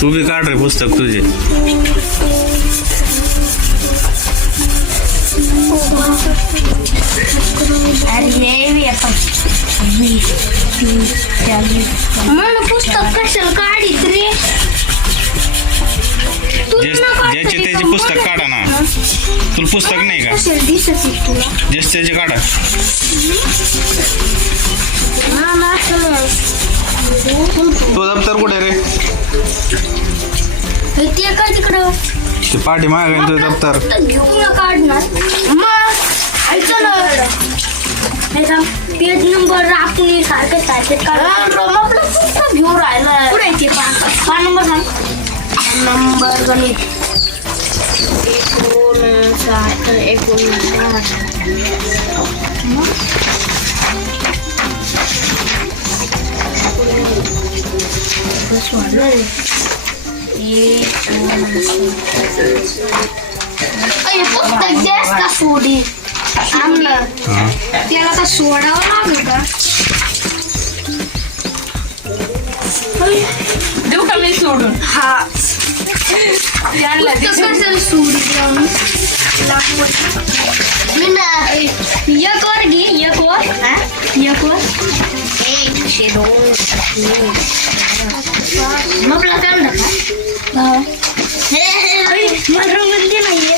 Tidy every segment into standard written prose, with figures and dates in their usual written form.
तू बी काढ रे पुस्तक तुझे. मला पुस्तक कशाला काढीत रे. ज्याचे त्याचे पुस्तक काढा ना. तुला पुस्तक नाही का? ज्याचे त्याचे काढा. तो दप्तर कुठे रे? ते का तिकडं ते पाठी माग आहे तुझं दप्तर. घेऊन काढणार मग ऐका ना. पेज नंबर आपण सारखे सारखे आपलं पुस्तक घेऊन राहिलं. पुढे ते पाच नंबर सांग. नंबर गणित 59 पुस्तक जास्त का सोडी आणलं त्याला का सोडावं लागेल का. देऊ का मी सोडून? हा सोडी मी ना एक वर घे. एक वर मग काय रंगती नाहीये.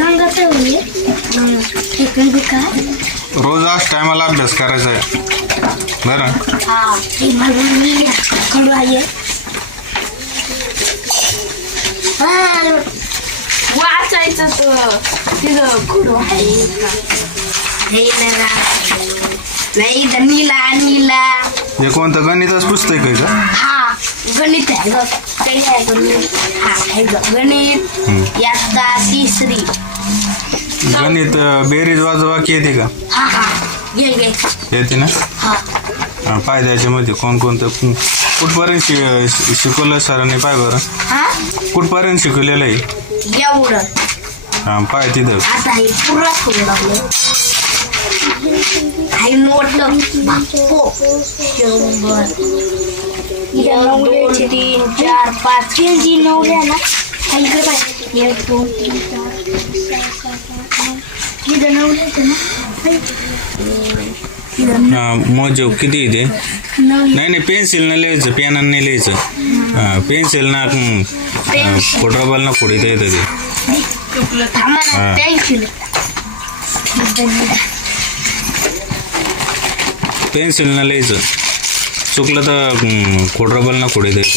रंगाच काय रोज आज टायमाला अभ्यास करायचा आहे बरं. हा कडू आहे. वाचायचं तर तिथं कुठं आहे नाही नीला हे कोणतं गणितच पुस्तक आहे का? हा गणित आहे बघ. काही आहे गणित. हा आहे बघ गणित. याचा तिसरी गणित बेरीज वाजवाकी येते का? हा हा घे येते ना. हा पाय त्याच्यामध्ये कोणकोणतं कुठपर्यंत शिकवलं सरांनी पाय बरं. हा कुठपर्यंत शिकवलेलं आहे? एवढं. हा पाय तिथं. आता हे पुरा सोडलं. आई मोठं बापो 100 2 3 4 5 जी 9 ना. इकडे पाय 1 2 3 4 मोजो किती ते. नाही पेन्सिलनं लिहायचं, पेनानं नाही लिहायचं. पेन्सिलनं खोडरबल ना खोडीत येतं ते. पेन्सिलनं लिहायचं. चुकलं तर खोडरबल ना खोडीत येतं ते.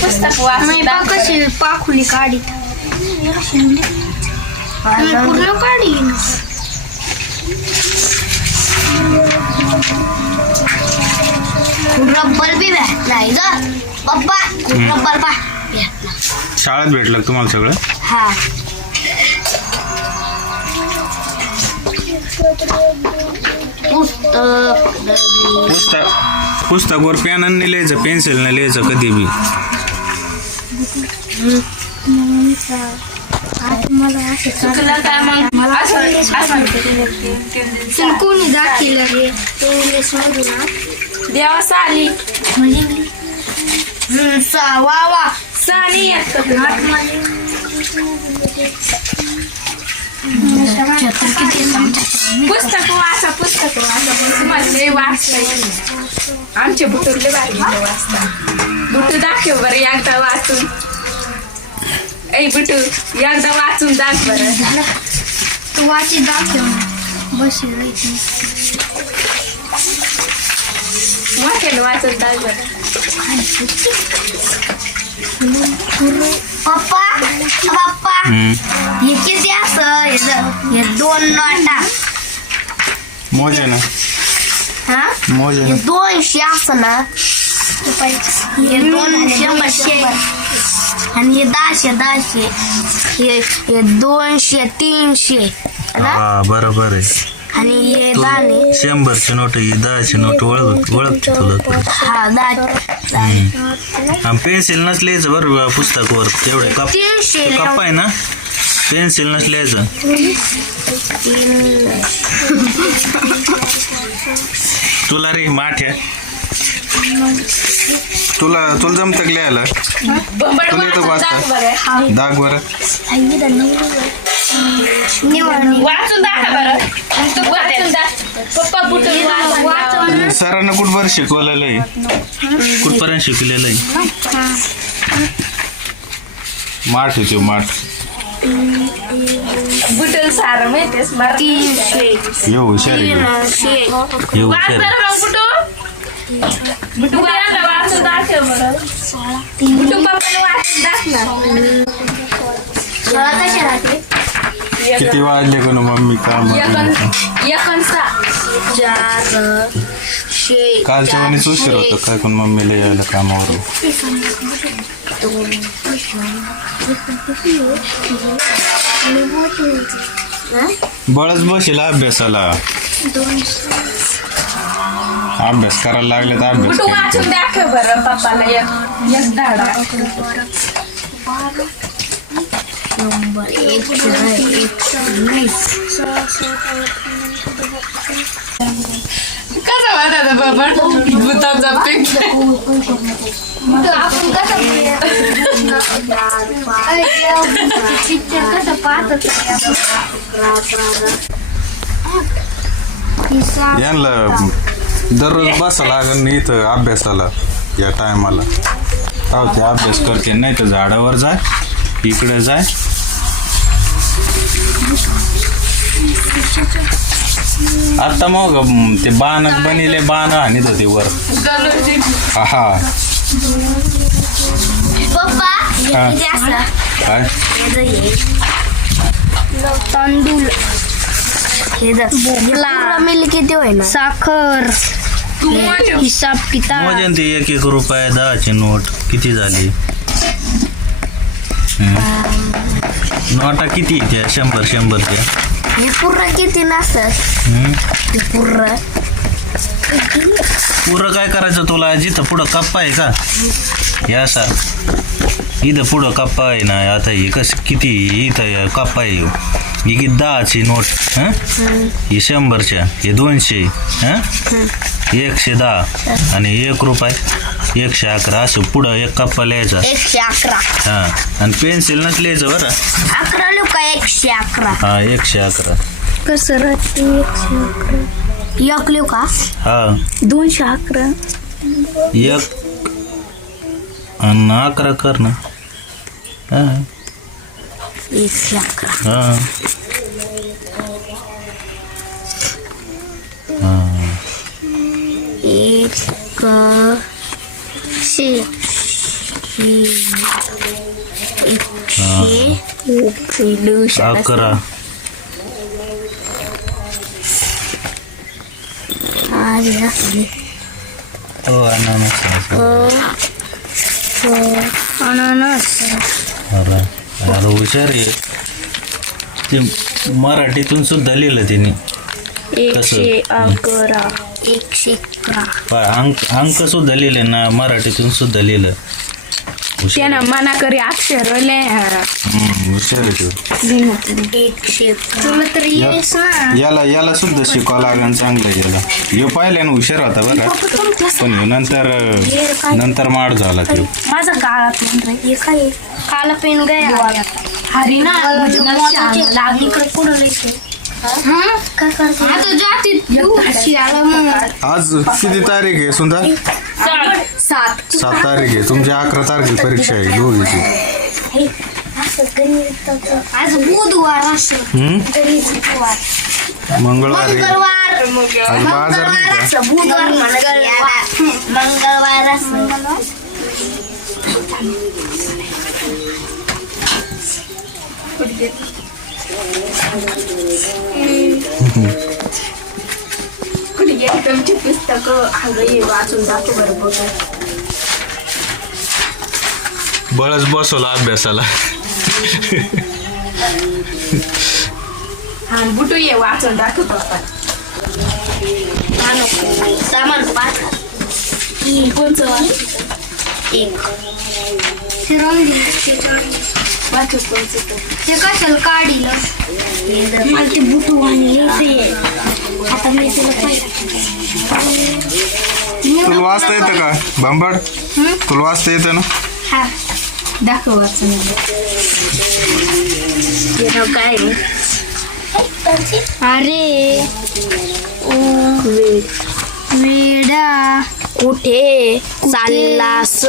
पुस्तक वाच. पाखुली काढी पूर्ण काढी. रब्बर बी भेटलाय ग पप्पा. रब्बर पा भेटला. शाळेत भेटलं तुम्हाला सगळं? हा पुस्तकवर पेनानं नाही लिहायचं, पेन्सिलनं लिहायचं कधी बी. चुकलं काय मग असं कोणी दाखिलं रे इंग्लिश मधून देवा साली वा साली येत. पुस्तक वाचा तुम्हाला वाचता. आमचे बुटुरले बाहेर वाचता. बुटू दाखव बरं एकदा वाचून. ऐ बुटू एकदा वाचून दाख बरं. तू वाची दाखव बस वाचेल वाचून दाख बरं. पप्पा हे किती असं हे 2 नोटा मोजे ना. हा मोजे हे 200 असं ना. हे 200 आणि हे 10 हे 200 300 हा बरोबर आहे. आणि हे दाणे 100ची नोट ही 10ची नोट ओळखते तुला. हा 10 पेन्सिल नच लिहायचं बरं पुस्तकावर. तेवढे 300 कप्पा आहे ना पेन्सिल नसल्याचं तुला रे माठ्या तुला जमतं का लिहायला बंबड तुला येतं वाचून दाख बरं. दाग बरं वाचून दाखव बरं. तू वाचून दाख. पप्पा बुटून वाचून दाख. सरांना कुठपर्यंत शिकवलेलं आहे कुठपर्यंत शिकलेलं आहे माठ होते माठ बुटून सारं माहितीस बरं. हे हुशार आहे हे वाच हुशार आहे. बरं मग बुटू. बुटू आता वाचून दाखव बरं. बुटू पप्पाला वाचून दाख ना. किती वाजले का ना मम्मी काम एकन सा. कालच्या वेळेस उशीर होतं काय पण मम्मीला यायला कामावर बळच बसेल अभ्यासाला अभ्यास करायला लागले तर अभ्यास बुटू करीत वाचून दाखव बरं पप्पाला एक धडा. कसं वाटत बाबा भूताचा आपण कसं पाहत यांना दररोज बसा लागेल इथं अभ्यासाला या टायमाला ते अभ्यास करते नाही तर झाडावर जाय इकडे जाय आता मग ते बाण बनिले बाण आणत होते वर हा पप्पा हा. किती असला काय तांदूळ मिल किती होईना साखर हिसाब किताब मोजन ते 1-1 रुपये 10ची नोट किती झाली नोटा किती त्या 100-100च्या हे पूर्ण किती नसत पूर्ण पुरं काय करायचं तुला जिथं पुढं कप्पा आहे का हे असा इथं पुढं कप्पा आहे ना आता हे कसं किती इथं कप्पा आहे ही किती 10ची नोट हं ही 100च्या हे 200 हं 110 आणि 1 रुपये 111 असं पुढं एक कप्पा लिहायचा 111 हां आणि पेन्सिल नच लिहायचं बरं 11 लिहू का 111 हां 111 कसं राहते 111 एक लिहू का हां 211 एक आणि 11 कर ना हां 111 हां हां 11 अननस अरे हुशार आहे ते मराठीतून सुद्धा लिहिलं त्याने 111 अंक सुद्धा लिहिले ना मराठीतून सुद्धा लिहिलं त्यानं मना करी अक्षर हुशार आहे तुला तर येस ना याला सुद्धा शिकावं लागेल चांगलं याला ह्यो पाहिल्यानं हुशार होता बरं पण ह्यो नंतर माड झाला तो माझा काळा पेन हे काय काला पेन गया हरी ना लागली इकडे पुढं लिहिते काय करते आता जाती आज किती तारीख आहे सुंदर 7 तारीख आहे तुमची 11 तारखेला परीक्षा आहे दोघीची आज बुधवार मंगळवार आहे. मंगळवार आज बाजार नाही का बुधवार मंगळवार कुठे गेली तुमची पुस्तकं हवं वाचून जातो बरोबर बळच बसवला अभ्यासाला हा बुटू ये वाचून दाखव पप्पा सामान पाच कोणचं एक वाचूच कोणचं ते कशाला काढिलं मला ते बुटू आणि हे आता मी तुला तुला वाचता येतं का भांबड तुला वाचता येतं ना हा दाखव वाचून काय अरे वेडा कुठे चाललास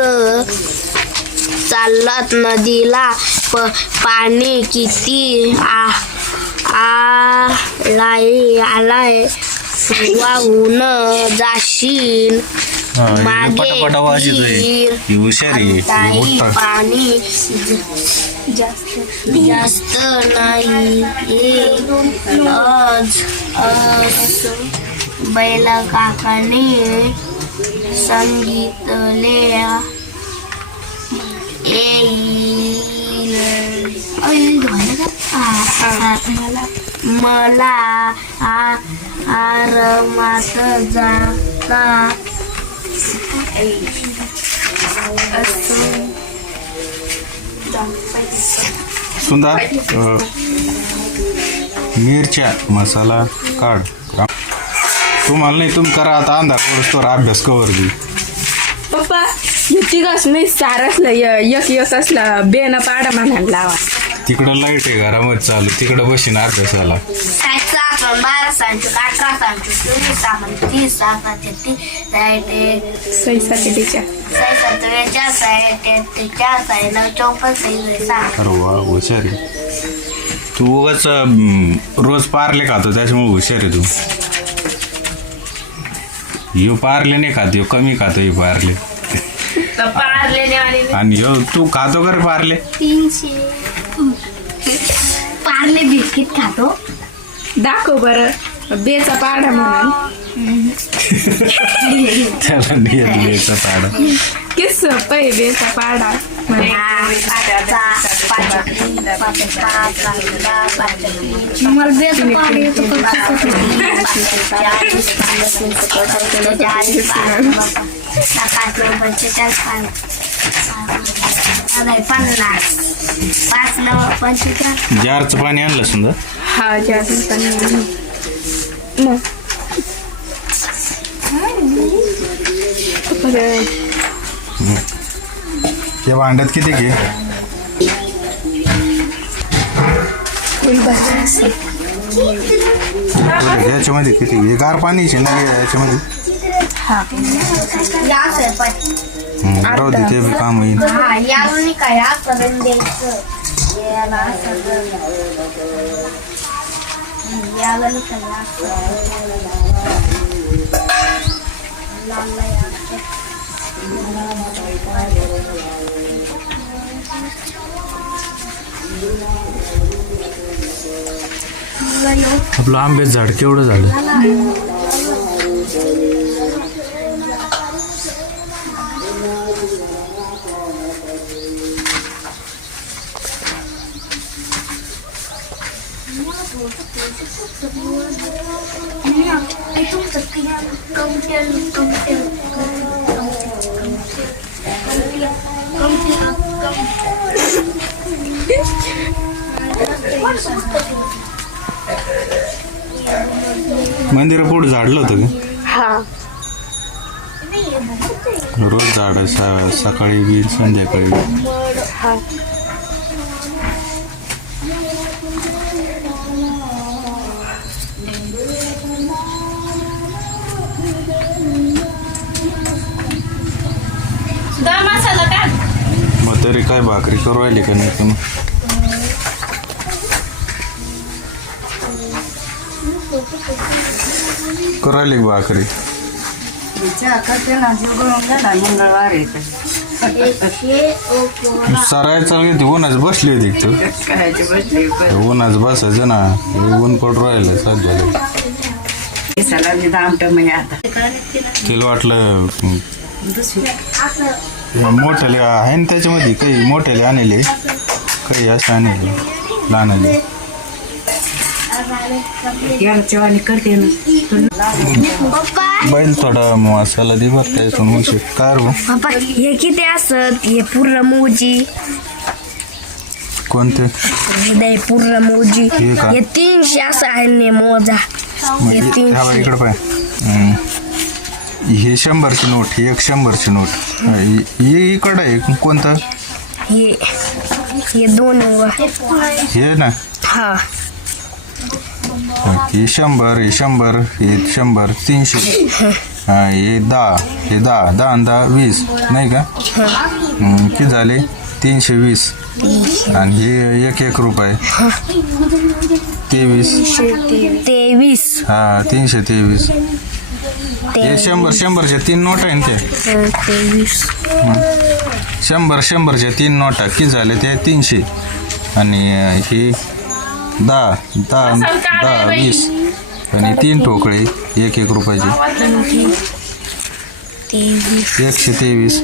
चालत नदीला पाणी किती आलाय वाहून जाशील मागे पटापटा वाजतोय ही हुशार आहे काही पाणी जास्त नाही आज बैल काकाने सांगितले मला आरामात जाता सुंदर मिरच्या मसाला काढ तुम्हाला नाही तुम्ही करा आता अंधार पडतो अभ्यास कवर बी पप्पा तिघच मी सारसलं एक असला बेन पाडा म्हणायला लावा तिकडं लाईट आहे घरामध्ये चालू तिकडं बशीन अभ्यासाला 6 अरे वा हुशार आहे तू उगाच रोज पार्ले खातो त्याच्यामुळे हुशार आहे तू ह्यो पार्ले नाही खात ह्यो कमी खातो हे पार्ले आणि ह्यो तू खातो का रे पार्ले 300 पार्ले बिस्किट खातो दाखव बरं बेचा पाडा म्हणून त्याला द्यायचा पाडा किस पै बेचा पाडा मला बेचा पाडा येतो जारचं पाणी आणलं समजा हा जास्त पाणी मग या भांड्यात किती घे याच्यामध्ये किती घे गार पाणीचे ना याच्यामध्ये राहू दे ते बी काम होईल आपलं आंब्याचं झाड केवढं झालं मंदिरा पुढे झाडलं होतं हा का रोज झाड सकाळी बी संध्याकाळी हा मसाला टाक मग तरी काय भाकरी करू राहिली का नाही तुम्ही करू राहिली का भाकरी सराय चालू होती उन्हाच बसली होती तू उन्हाच बसायचं ना ऊन पडू राहिलं सात झालं तिला वाटलं मोठ्याले आहे ना त्याच्यामध्ये काही मोठ्याले आणले काही असं आणले लहान आले बैल थोडा मसाला दे बघ त्यातून मुशी काय रो हे किती असत हे पूर्ण मोजी कोणते हृदय पूर्ण मोजी हे का? हे 300 असं आहे ने मोजा हे हा 300 इकडे पाय हे 100ची नोट ही 100ची नोट हे इकडं आहे कोणतं हे दोन हे ना हा हे 100 हे 100 हे 100 300 हा हे 10 हे 10 आणि 10 20 नाही का किती झाले 320 आणि हे 1 रुपये 23 हा 323 हे 100च्या 3 नोट आहे ना ते 100च्या 3 नोटा किती झाले ते 300 आणि हे 10 20 आणि 3 ठोकळे 1 रुपयाचे 123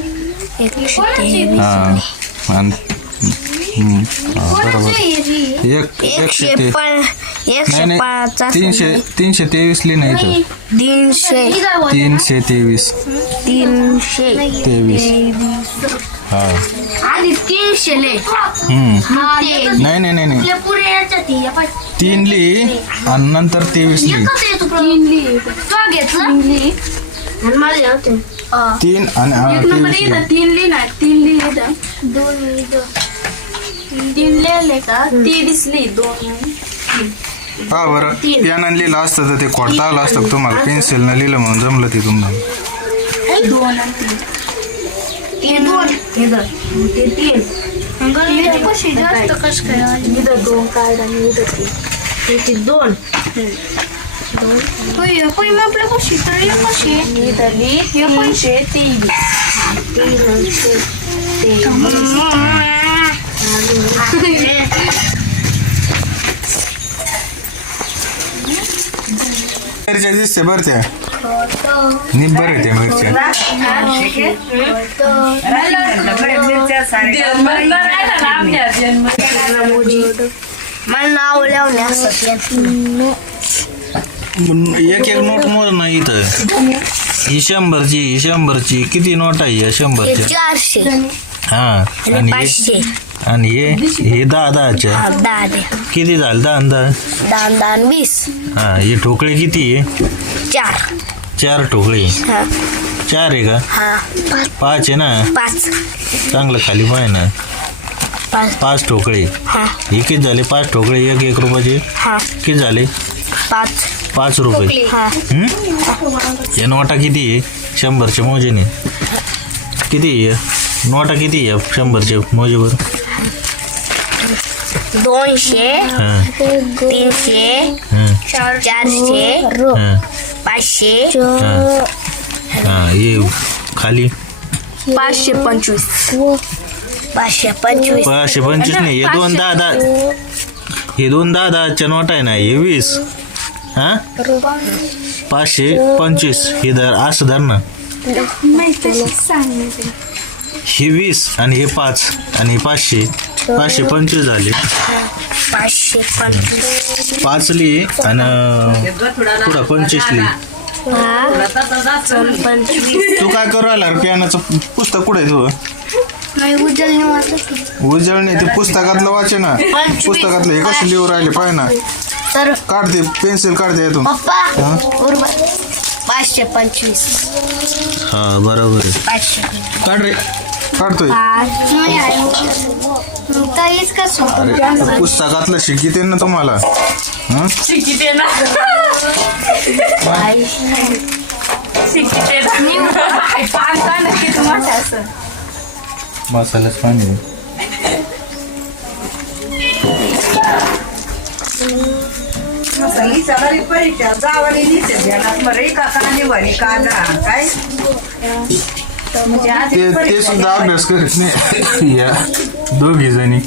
हा आणि बरोबर 123 नाही 323 लिहिणं इथं 323 हा आधी 300 ले नाही पुरे याच्यात 3 लिही आणि नंतर 23 लिही तो घेतला मला 3 आणि 23 लिही. 3 लिहिणार 3 लिहिलं 3 लिहिले का 23 लिहि 2 पहा बरं पेनानं लिहिलं असतं तर ते खोडता आलं असतं का तुम्हाला पेन्सिलनं लिहिलं म्हणून जमलं ते तुम्हाला 2 आणि 3 कशी जास्त कस काय 2 कार्ड आणि 2 पण आपल्या कशी तर कशी हे 323 मिरच्या दिसते बरं त्या निब्बर आहे त्या मिरच्या मला नाव लावले असं एक नोट मोज ना इथं ही 100ची किती नोट आहे या 100च्या 400 हा आणि 500 आणि हे 10च्या 10 किती झालं 10 20 हा हे ठोकळे किती आहे 4 ठोकळे हा 4 आहे का हा 5 आहे ना 5 चांगलं खाली पाय ना 5 ठोकळे हा हे किती झाले 5 ठोकळे 1 रुपयाचे हा किती झाले 5 रुपये हा या नोटा किती आहे 100च्या मोजेने किती आहे नोटा किती आहे 100च्या मोजेवर 200 हां 300 हां 400 हां 500 हां हे खाली 525 नाही हे 2 10 हे 2 10च्या नोट आहे ना हे 20 हां 525 हे धर असं धर ना हे 20 आणि हे 5 आणि 525 झाले 5 लिहि आणि पुढं 25 लिहि तू काय करू राहिला पियानाचं पुस्तक कुठे आहे तू उजळ नाही ते पुस्तकातलं वाचे ना पुस्तकातलं हे कसं लिहू राहिले पाय ना काढते पेन्सिल काढते यातून 525 हा बरोबर आहे 500 काढ रे काढतोय अरे पुस्तकातलं शिकिते ना तुम्हाला हं? शिकिते ना पाहता नक्की तुम्हाला असं मसाल्याच पाणी मसाली सगळी परीक्षा जावली दिसत ध्यानात मरे काका आणि वरी काना काय ते सुद्धा अभ्यास करत नाही या दोघी जणी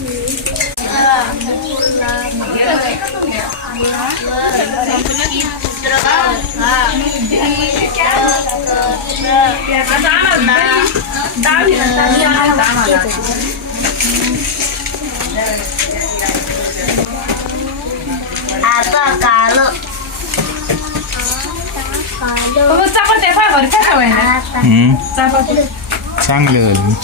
आता काल चपात्या फार काय चांगले झाले